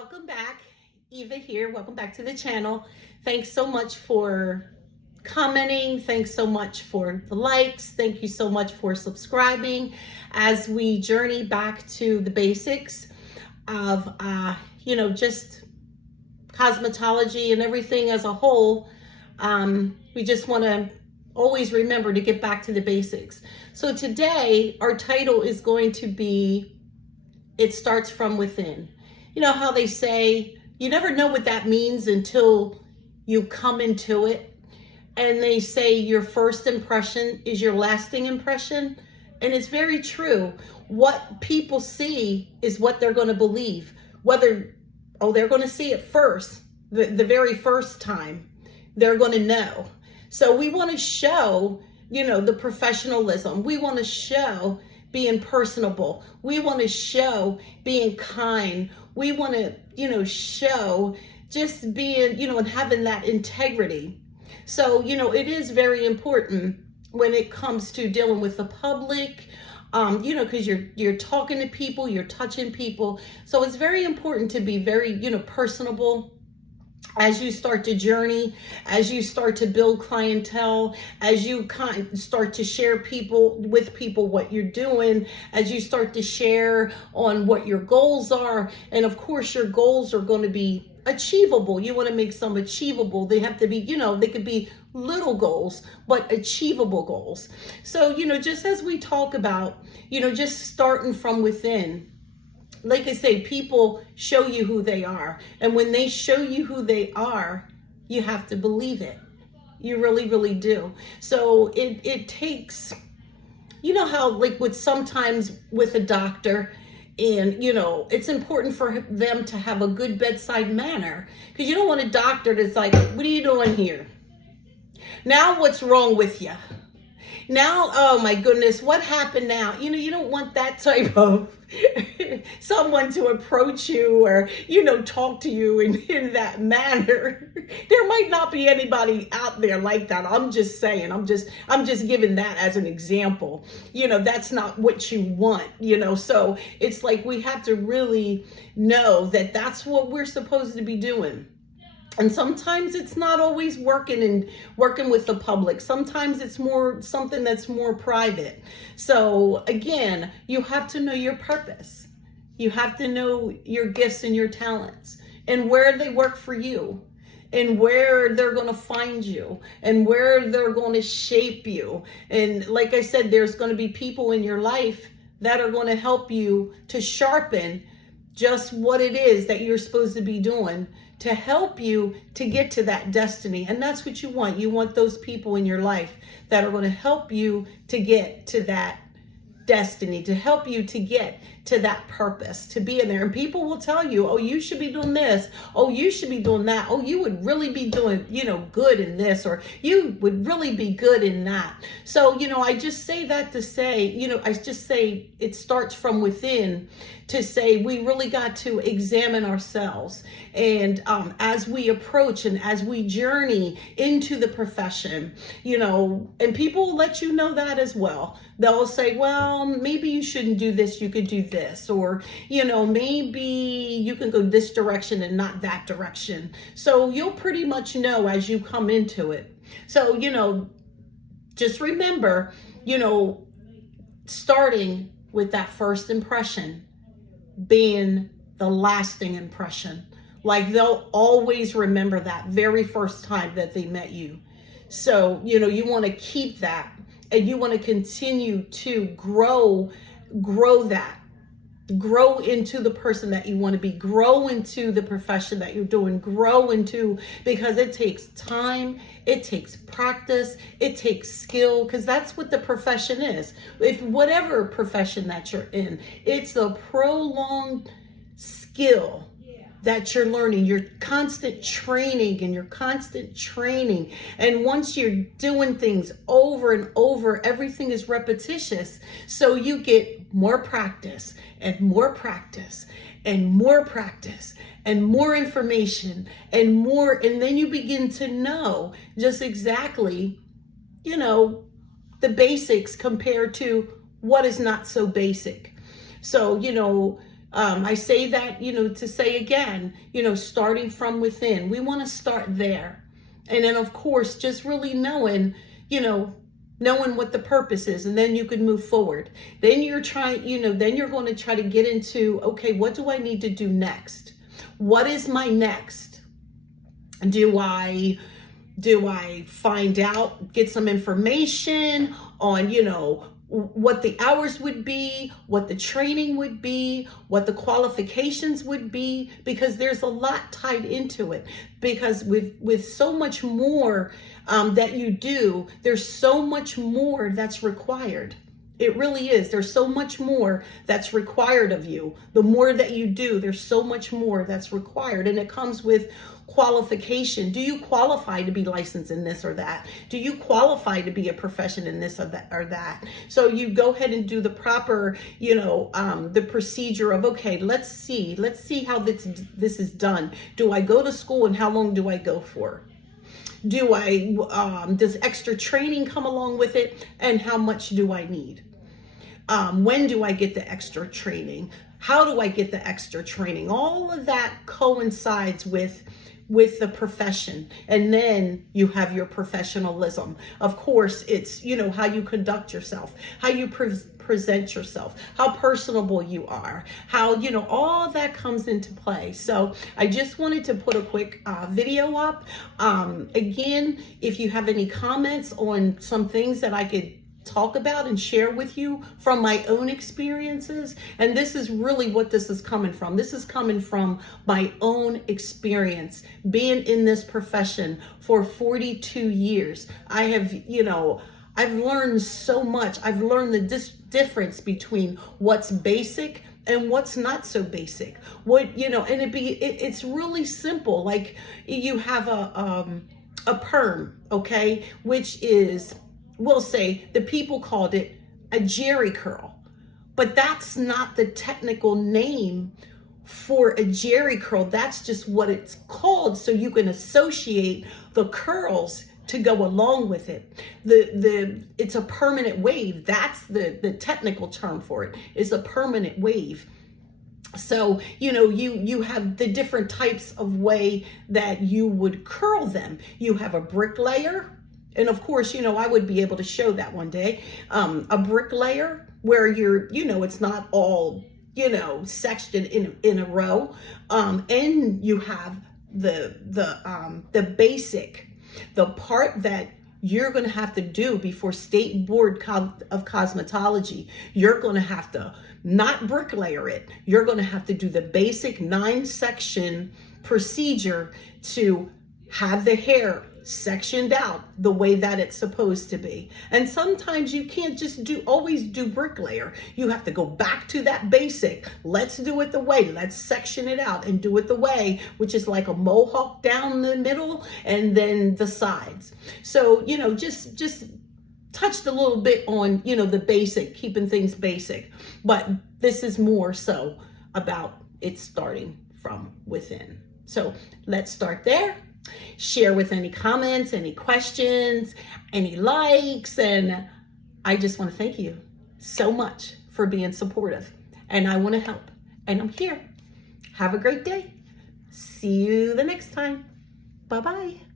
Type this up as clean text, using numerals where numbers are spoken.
Welcome back. Eva here. Welcome back to the channel. Thanks so much for commenting. Thanks so much for the likes. Thank you so much for subscribing as we journey back to the basics of, just cosmetology and everything as a whole. We just want to always remember to get back to the basics. So today, our title is going to be, It Starts From Within. You know how they say, you never know what that means until you come into it. And they say your first impression is your lasting impression. And it's very true. What people see is what they're going to believe. They're going to see it first, the very first time, they're going to know. So we want to show, the professionalism. We want to show being personable. We want to show being kind. We want to, show just being, and having that integrity. So, it is very important when it comes to dealing with the public, because you're talking to people, you're touching people. So it's very important to be very, personable as you start to journey, as you start to build clientele, as you start to share with people what you're doing, as you start to share on what your goals are. And of course, your goals are going to be achievable. You want to make some achievable. They have to be, they could be little goals, but achievable goals. So, just as we talk about, just starting from within. Like I say, people show you who they are. And when they show you who they are, you have to believe it. You really, really do. So it takes, how sometimes with a doctor, and, it's important for them to have a good bedside manner, because you don't want a doctor that's like, what are you doing here? Now, what's wrong with you? Now, oh my goodness, what happened now? You don't want that type of someone to approach you or, talk to you in that manner. There might not be anybody out there like that. I'm just saying, I'm just giving that as an example. That's not what you want, so it's like we have to really know that that's what we're supposed to be doing. And sometimes it's not always working with the public. Sometimes it's more something that's more private. So again, you have to know your purpose. You have to know your gifts and your talents and where they work for you and where they're going to find you and where they're going to shape you. And like I said, there's going to be people in your life that are going to help you to sharpen just what it is that you're supposed to be doing, to help you to get to that destiny. And that's what you want. You want those people in your life that are going to help you to get to that destiny, to help you to get to that purpose, to be in there. And people will tell you, oh, you should be doing this. Oh, you should be doing that. Oh, you would really be doing, good in this, or you would really be good in that. So, I just say that to say, I just say it starts from within, to say we really got to examine ourselves. And as we approach and as we journey into the profession, and people will let you know that as well. They'll say, well, maybe you shouldn't do this, you could do this, or, maybe you can go this direction and not that direction. So you'll pretty much know as you come into it. So, just remember, starting with that first impression being the lasting impression. Like they'll always remember that very first time that they met you. So, you want to keep that, and you want to continue to grow that. Grow into the person that you want to be, grow into the profession that you're doing, because it takes time, it takes practice, it takes skill, because that's what the profession is. If whatever profession that you're in, it's a prolonged skill that you're learning, your constant training. And once you're doing things over and over, everything is repetitious. So you get more practice and more practice and more practice and more information and more. And then you begin to know just exactly, the basics compared to what is not so basic. So, I say that, to say again, starting from within. We want to start there. And then, of course, just really knowing, knowing what the purpose is, and then you can move forward. Then you're trying, then you're going to try to get into, okay, what do I need to do next? What is my next? Do I find out, get some information on, what the hours would be, what the training would be, what the qualifications would be, because there's a lot tied into it. Because with so much more that you do, there's so much more that's required. It really is. There's so much more that's required of you. The more that you do, there's so much more that's required. And it comes with qualification. Do you qualify to be licensed in this or that? Do you qualify to be a profession in this or that? So you go ahead and do the proper, the procedure of, okay, let's see how this is done. Do I go to school, and how long do I go for? Does extra training come along with it, and how much do I need? When do I get the extra training? How do I get the extra training? All of that coincides with the profession. And then you have your professionalism. Of course, it's, how you conduct yourself, how you present yourself, how personable you are, how, all that comes into play. So I just wanted to put a quick video up. Again, if you have any comments on some things that I could talk about and share with you from my own experiences, and this is really what this is coming from. This is coming from my own experience being in this profession for 42 years. I have, I've learned so much. I've learned the difference between what's basic and what's not so basic. It's really simple. Like, you have a perm, okay, which is, we'll say the people called it a jerry curl, but that's not the technical name for a jerry curl. That's just what it's called, so you can associate the curls to go along with it. It's a permanent wave. That's the technical term for it, is a permanent wave. So, you have the different types of way that you would curl them. You have a bricklayer. And of course, I would be able to show that one day. A bricklayer where it's not all, sectioned in a row. And you have the basic, the part that you're going to have to do before State Board of Cosmetology. You're going to have to not bricklayer it. You're going to have to do the basic 9-section procedure to have the hair sectioned out the way that it's supposed to be. And sometimes you can't just always do bricklayer. You have to go back to that basic. Let's do it the way. Let's section it out and do it the way, which is like a mohawk down the middle and then the sides. So, just touched a little bit on, the basic, keeping things basic. But this is more so about it starting from within. So let's start there. Share with any comments, any questions, any likes, and I just want to thank you so much for being supportive, and I want to help, and I'm here. Have a great day. See you the next time. Bye-bye.